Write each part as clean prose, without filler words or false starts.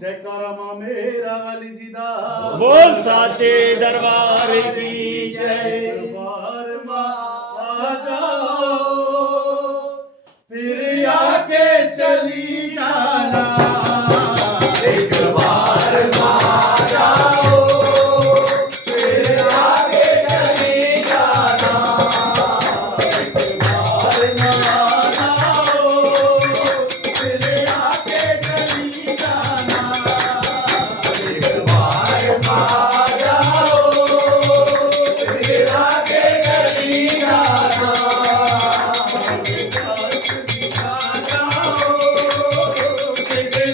जयकारा मां मेरा वाली जी दा बोल साचे दरबार की जय। दरबार मां आ जाओ फिर आके चली जाना एक बार मां जाओ फिर आगे चली जाना। एक बार मां जाओ फिर आके चली जाना एक बार मां जाओ फिर आगे चली जाना। आ जाओ फिर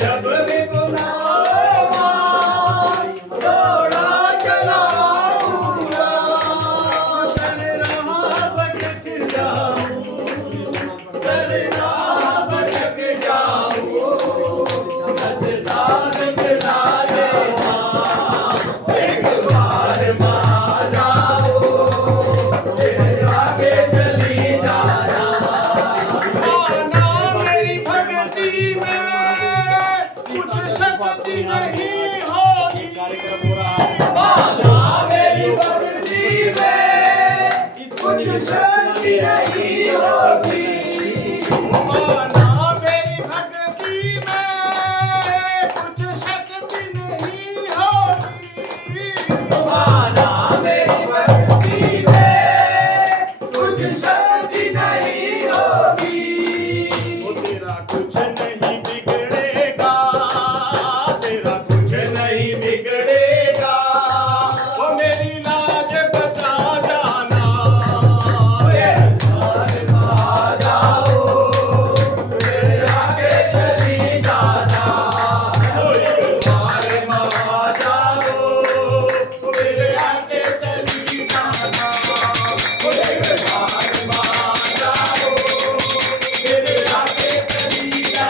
जब भी बुलावा दौड़ा चलाऊंगा कर रहा भटक जाऊं कर रहा भटक जाऊं रास्ता दिखला देना एक बार मां जाओ फिर आगे चली जाना माना मेरी भक्ति में कुछ शक्ति नहीं होगी माना मेरी भक्ति में कुछ शक्ति नहीं होगी माना मेरी भक्ति में कुछ शक्ति नहीं होगी माना मेरी भक्ति में कुछ शक्ति नहीं होगी वो तेरा कुछ नहीं बिगड़ेगा तेरा कुछ नहीं बिगड़ेगा वो मेरी लाज बचा जाना बार मां जाओ फिर आगे चली जाना ओ एक बार मां जाओ फिर आगे चली जाना एक बार मां जाओ फिर आगे चली जाना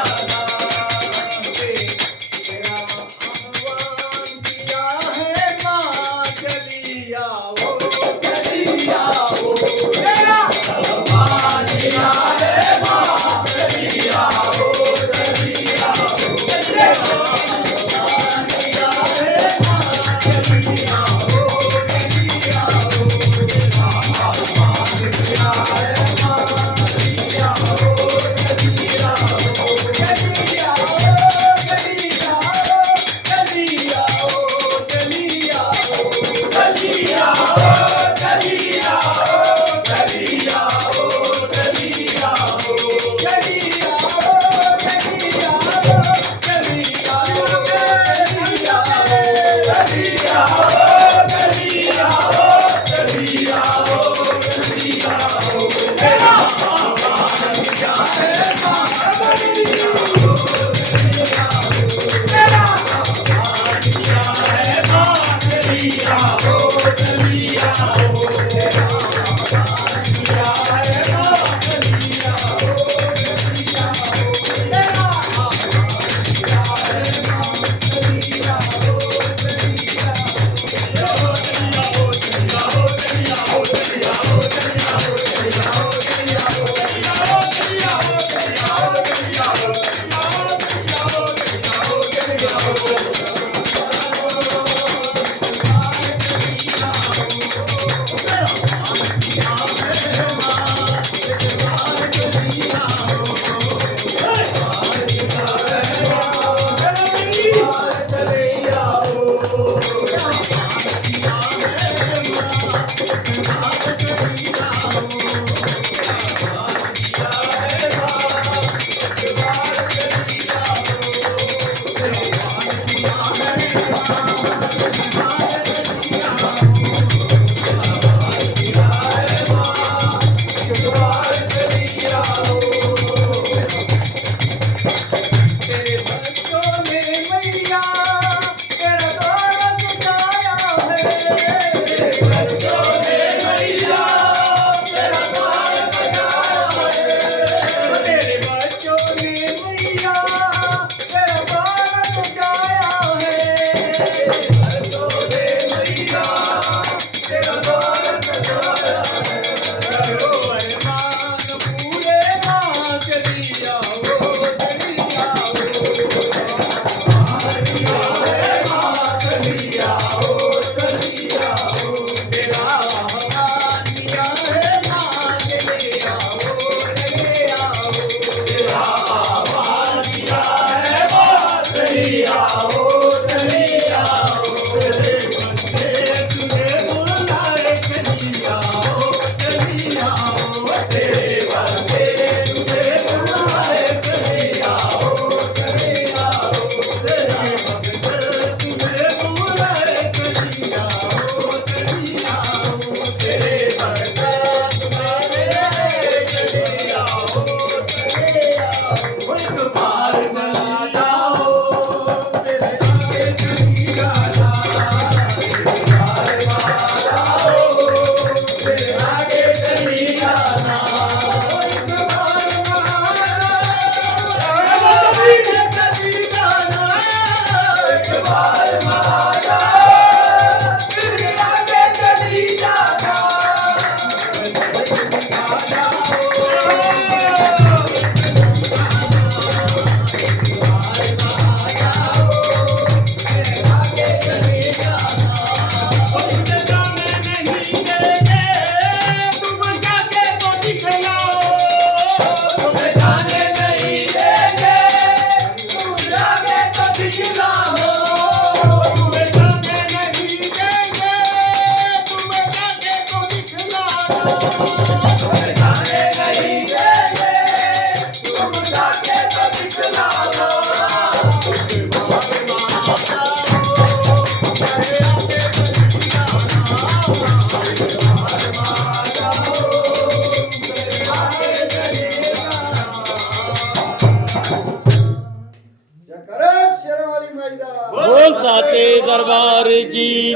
ਮਾਈ ਦਾ बोल साचे दरबार की